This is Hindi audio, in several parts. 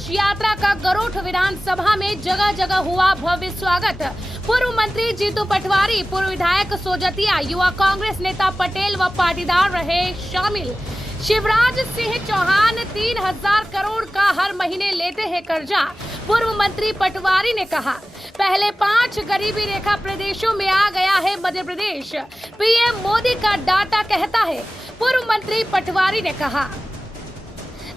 आक्रोश यात्रा का गरोठ विधानसभा में जगह जगह हुआ भव्य स्वागत। पूर्व मंत्री जीतू पटवारी, पूर्व विधायक सोजतिया, युवा कांग्रेस नेता पटेल व पाटीदार रहे शामिल। शिवराज सिंह चौहान 3000 करोड़ का हर महीने लेते हैं कर्जा। पूर्व मंत्री पटवारी ने कहा, पहले 5 गरीबी रेखा प्रदेशों में आ गया है मध्य प्रदेश, पीएम मोदी का डाटा कहता है। पूर्व मंत्री पटवारी ने कहा,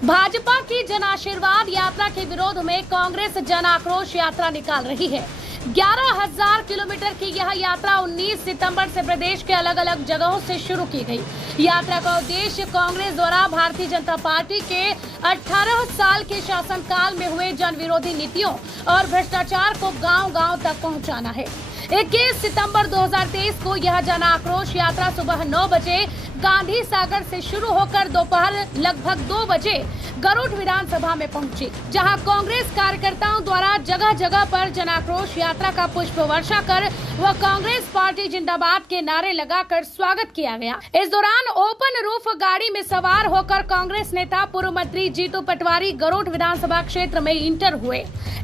भाजपा की जन आशीर्वाद यात्रा के विरोध में कांग्रेस जन आक्रोश यात्रा निकाल रही है। 11,000 किलोमीटर की यह यात्रा 19 सितंबर से प्रदेश के अलग अलग जगहों से शुरू की गई। यात्रा का उद्देश्य कांग्रेस द्वारा भारतीय जनता पार्टी के 18 साल के शासनकाल में हुए जन विरोधी नीतियों और भ्रष्टाचार को गांव-गांव तक पहुंचाना है। 21 सितंबर 2023 को यह जन आक्रोश यात्रा सुबह 9 बजे गांधी सागर से शुरू होकर दोपहर लगभग 2 बजे गरुड़ विधानसभा में पहुंची, जहां कांग्रेस कार्यकर्ताओं द्वारा जगह जगह पर जन आक्रोश यात्रा का पुष्प वर्षा कर व कांग्रेस पार्टी जिंदाबाद के नारे लगाकर स्वागत किया गया। इस दौरान ओपन रूफ गाड़ी में सवार होकर कांग्रेस नेता पूर्व मंत्री जीतू पटवारी गरुड़ विधानसभा क्षेत्र में इंटर हुए।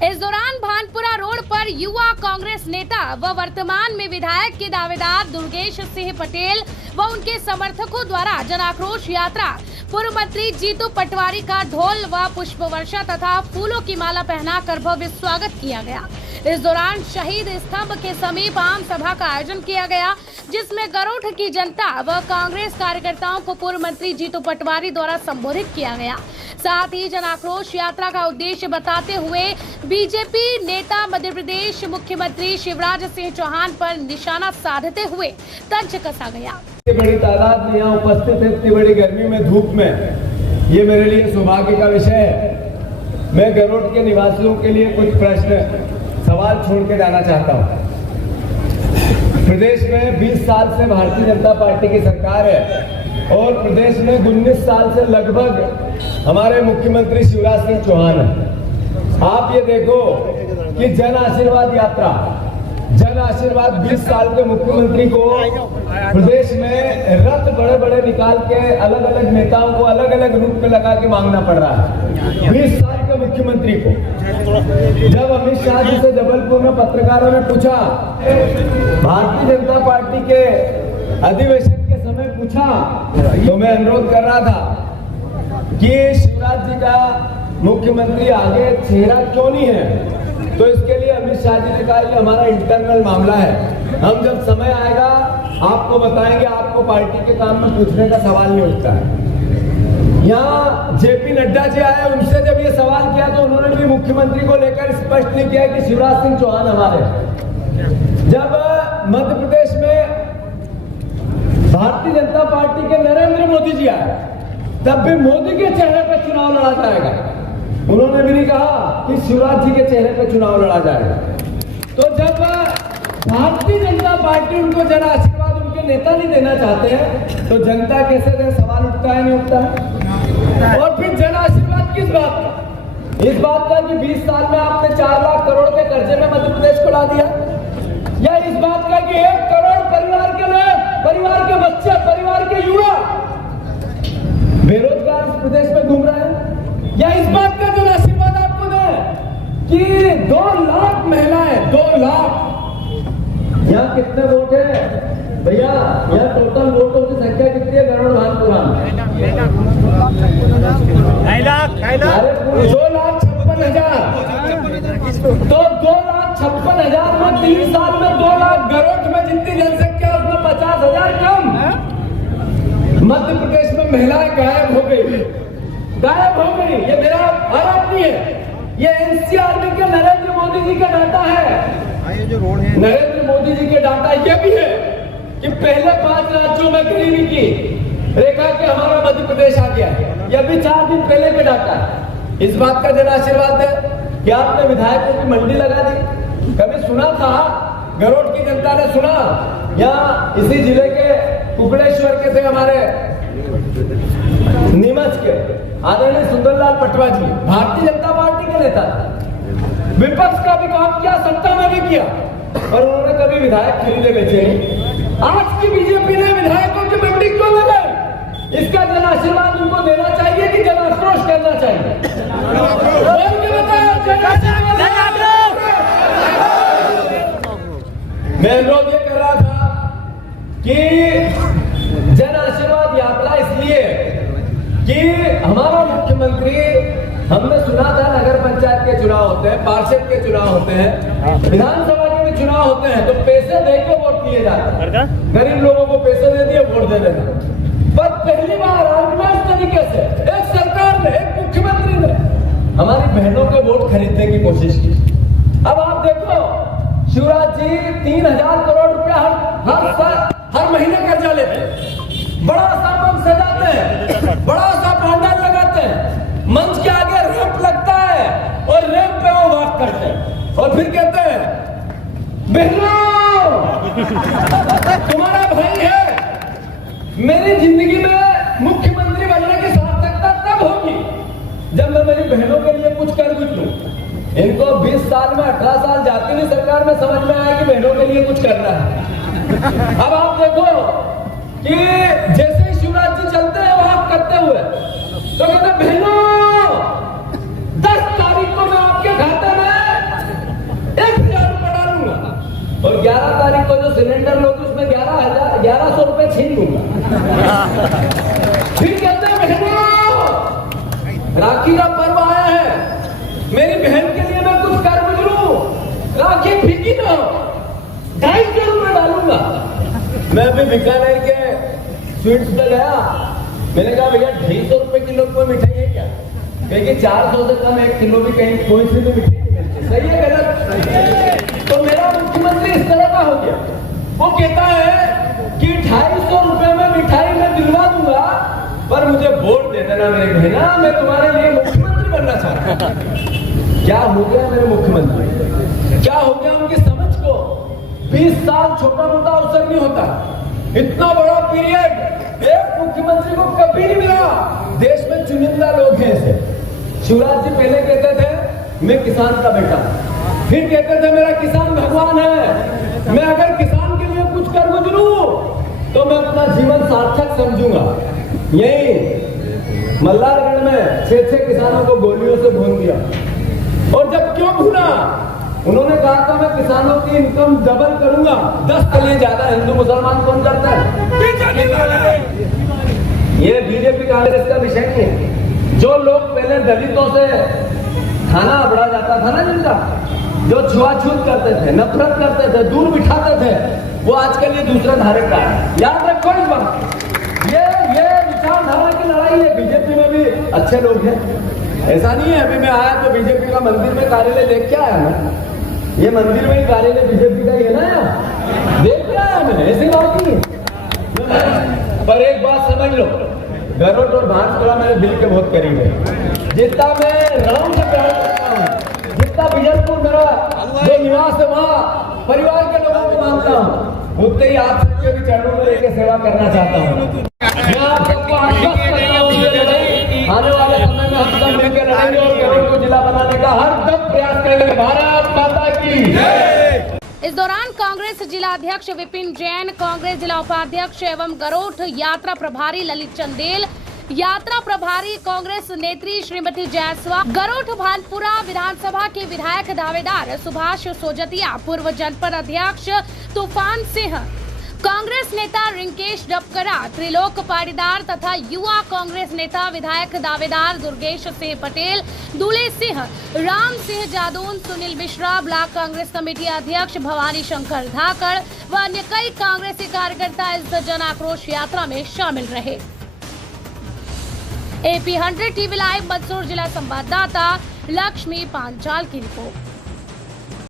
इस दौरान भानपुरा रोड पर युवा कांग्रेस नेता व वर्तमान में विधायक के दावेदार दुर्गेश सिंह पटेल व उनके समर्थकों द्वारा जन आक्रोश यात्रा पूर्व मंत्री जीतू पटवारी का ढोल व पुष्प वर्षा तथा फूलों की माला पहनाकर भव्य स्वागत किया गया। इस दौरान शहीद स्तंभ के समीप आम सभा का आयोजन किया गया, जिसमें गरुड़ की जनता व कांग्रेस कार्यकर्ताओं को पूर्व मंत्री जीतू पटवारी द्वारा संबोधित किया गया। साथ ही जन आक्रोश यात्रा का उद्देश्य बताते हुए बीजेपी नेता मध्य प्रदेश मुख्यमंत्री शिवराज सिंह चौहान पर निशाना साधते हुए तंज कसा गया। बड़ी तादाद में यहाँ उपस्थित है, इतनी बड़ी गर्मी में, धूप में, ये मेरे लिए सौभाग्य का विषय है। मैं गरुड़ के निवासियों के लिए कुछ प्रश्न सवाल छोड़ के जाना चाहता हूँ। प्रदेश में 20 साल से भारतीय जनता पार्टी की सरकार है और प्रदेश में 19 साल से लगभग हमारे मुख्यमंत्री शिवराज सिंह चौहान है। आप ये देखो कि जन आशीर्वाद यात्रा, जन आशीर्वाद 20 साल के मुख्यमंत्री को प्रदेश में रथ बड़े बड़े निकाल के अलग अलग नेताओं को अलग अलग रूप में लगा के मांगना पड़ रहा है। 20 साल के मुख्यमंत्री को जब अमित शाह जी से जबलपुर में पत्रकारों ने पूछा, भारतीय जनता पार्टी के अधिवेशन के समय पूछा, तो मैं अनुरोध कर रहा था कि शिवराज जी का मुख्यमंत्री आगे चेहरा क्यों नहीं है, तो इसके लिए अमित शाह जी ने कहा कि हमारा इंटरनल मामला है, हम जब समय आएगा आपको बताएंगे, आपको पार्टी के काम में पूछने का सवाल नहीं उठता है। यहाँ जेपी नड्डा जी आए, उनसे जब ये सवाल किया तो उन्होंने भी मुख्यमंत्री को लेकर स्पष्ट नहीं किया कि शिवराज सिंह चौहान हमारे। जब मध्य प्रदेश में भारतीय जनता पार्टी के नरेंद्र मोदी जी आए, तब भी मोदी के चेहरे पर चुनाव लड़ा जाएगा, उन्होंने भी नहीं कहा कि शिवराज जी के चेहरे पर चुनाव लड़ा जाएगा। तो जब भारतीय जनता पार्टी उनको जन आशीर्वाद उनके नेता नहीं देना चाहते हैं, तो जनता कैसे दे, सवाल उठता है नहीं उठता है। और फिर जन आशीर्वाद किस बात का? इस बात का कि 20 साल में आपने 4 लाख करोड़ के कर्जे में मध्य प्रदेश को ला दिया, या इस बात का कि 1 करोड़ परिवार के लोग, परिवार के बच्चे, परिवार के युवा बेरोजगार इस प्रदेश में घूम रहे हैं, या इस बात का जन आशीर्वाद आपको दे कि 2 लाख महिलाएं, 2 लाख, यहाँ कितने वोट है भैया? यहाँ टोटल वोटों की संख्या कितनी है गरुड़ भानपुरा में? 2,56,000। तो 2,56,000 में 3 साल में 2 लाख, गरुड़ में जितनी जनसंख्या उसमें 50,000 कम। मध्य प्रदेश में महिलाएं गायब हो गई, गायब हो गई। ये मेरा आरोप नहीं है, ये एनसीआरबी के नरेंद्र मोदी जी का डाटा है। नरेंद्र मोदी जी के डाटा ये भी है कि पहले 5 राज्यों में गरीबी की रेखा के हमारा मध्य प्रदेश आ गया। यह भी 4 दिन पहले के डाटा है। इस बात का जन आशीर्वाद है कि आपने विधायकों की मंडी लगा दी। कभी सुना था, गरुड़ की जनता ने सुना, यहाँ इसी जिले के कुकड़ेश्वर के थे हमारे नीमच के आदरणीय सुंदरलाल पटवा जी, भारतीय जनता पार्टी के नेता, विपक्ष का भी काम किया, सत्ता में भी किया, और उन्होंने कभी विधायक खरीदे बेचे नहीं। आज की बीजेपी ने विधायकों की मंडी क्यों लगाई? इसका जन आशीर्वाद उनको देना चाहिए कि जन आक्रोश करना चाहिए? मैं अनुरोध ये कर रहा था कि जन आशीर्वाद यात्रा इसलिए कि हमारा मुख्यमंत्री, हमने सुना था नगर पंचायत के चुनाव होते हैं, पार्षद के चुनाव होते हैं, विधानसभा के भी चुनाव होते हैं, तो पैसे दे के वोट दिए जाते हैं। गरीब लोगों को पैसे दे दिए, वोट दे देना। पर पहली बार ऑर्गेनाइज तरीके से एक सरकार ने, एक मुख्यमंत्री ने हमारी बहनों के वोट खरीदने की कोशिश की। अब आप देखो, शिवराज जी 3000 करोड़ रुपया हर महीने कर्जा लेते हैं, बड़ा सा मंच सजाते हैं, बड़ा सा पंडाल लगाते हैं, मंच के आगे रैंप लगता है और रैंप पे वो वॉक करते हैं और फिर कहते हैं बहनों तुम्हारा भाई है। मेरी जिंदगी में मुख्यमंत्री बनने की सार्थकता तब होगी जब मैं मेरी बहनों के लिए कुछ कर लूं। इनको 20 साल में 18 साल जाती हुई सरकार में समझ में आया कि बहनों के लिए कुछ करना है। अब आप देखो कि जैसे ही शिवराज जी चलते हैं वॉक करते हुए, तो कहते बहनों 10 तारीख को मैं आपके खाते में 1000 रुपए डालूंगा और 11 तारीख को जो सिलेंडर लोगे उसमें 1100 रुपए छीन लूंगा। फिर कहते हैं बहनों राखी का पर्व आया है, मेरी बहन के लिए मैं कुछ कर गुजरूं, राखी फीकी ना हो, 250 रुपए डालूंगा। मैं अभी बीकानेर के स्वीट्स पे गया, मैंने कहा भैया 250 रुपए किलो कोई मिठाई है क्या? क्योंकि 400 से कम 1 किलो भी कहीं कोई सी भी मिठाई नहीं मिलती। सही है गलत? तो मेरा मुख्यमंत्री इस तरह का हो गया, वो कहता है कि 250 रुपए में मिठाई मैं दिलवा दूंगा, पर मुझे वोट दे देना मेरी बहना, मैं तुम्हारे लिए मुख्यमंत्री बनना चाहता हूं। क्या हो गया मेरे मुख्यमंत्री, क्या हो गया उनकी समझ को? 20 साल छोटा मोटा अवसर नहीं होता, इतना बड़ा पीरियड एक मुख्यमंत्री को कभी नहीं मिला। देश में चुनिंदा लोग हैं ऐसे। शिवराज जी पहले कहते थे मैं किसान का बेटा, फिर कहते थे मेरा किसान भगवान है, मैं अगर किसान के लिए कुछ कर गुजरूं तो मैं अपना जीवन सार्थक समझूंगा। यही मल्हारगढ़ में 6 किसानों को गोलियों से भून दिया, और जब क्यों भूना? उन्होंने कहा था मैं किसानों की इनकम डबल करूंगा। 10 के लिए ज्यादा हिंदू मुसलमान कौन करता है? ये बीजेपी कांग्रेस का विषय नहीं है। जो लोग पहले दलितों से खाना बढ़ा जाता था ना, जिनका जो छुआछूत करते थे, नफरत करते थे, दूर बिठाते थे, वो आजकल ये दूसरा धारे का है। याद रखो इस बात, ये विचारधारा की लड़ाई है। बीजेपी में भी अच्छे लोग हैं, ऐसा नहीं है। अभी मैं आया तो बीजेपी का मंदिर में कार्यालय देख के आया मैं, ये मंदिर में ही कार्यालय बीजेपी का ही है ना, देख के आया मैं, ऐसी बात नहीं है। पर एक बात समझ लो, गरोट और भांसपुरा मेरे दिल के बहुत करीब है। जितना मैं रणों से प्यार करता हूँ, जितना बिजलपुर मेरा जो निवास है वहाँ परिवार के लोगों को मानता हूँ, उतने ही आप सबके भी चरणों में लेकर सेवा करना चाहता हूँ। मैं आप सबको आश्वस्त करता हूँ, आने वाले समय में हम सब मिलकर लड़ेंगे और गरोट को जिला बनाने का हर दम प्रयास करेंगे। भारत माता की जय। इस दौरान कांग्रेस जिला अध्यक्ष विपिन जैन, कांग्रेस जिला उपाध्यक्ष एवं गरोठ यात्रा प्रभारी ललित चंदेल, यात्रा प्रभारी कांग्रेस नेत्री श्रीमती जायसवाल, गरोठ भानपुरा विधानसभा के विधायक दावेदार सुभाष सोजतिया, पूर्व जनपद अध्यक्ष तूफान सिंह, कांग्रेस नेता रिंकेश डबकरा, त्रिलोक पाटीदार तथा युवा कांग्रेस नेता विधायक दावेदार दुर्गेश सिंह पटेल, दूले सिंह, राम सिंह जादून, सुनील मिश्रा, ब्लॉक कांग्रेस कमेटी अध्यक्ष भवानी शंकर धाकड़ व अन्य कई कांग्रेसी कार्यकर्ता इस जन आक्रोश यात्रा में शामिल रहे। AP 100 टीवी लाइव मंदसौर जिला संवाददाता लक्ष्मी पांचाल की रिपोर्ट।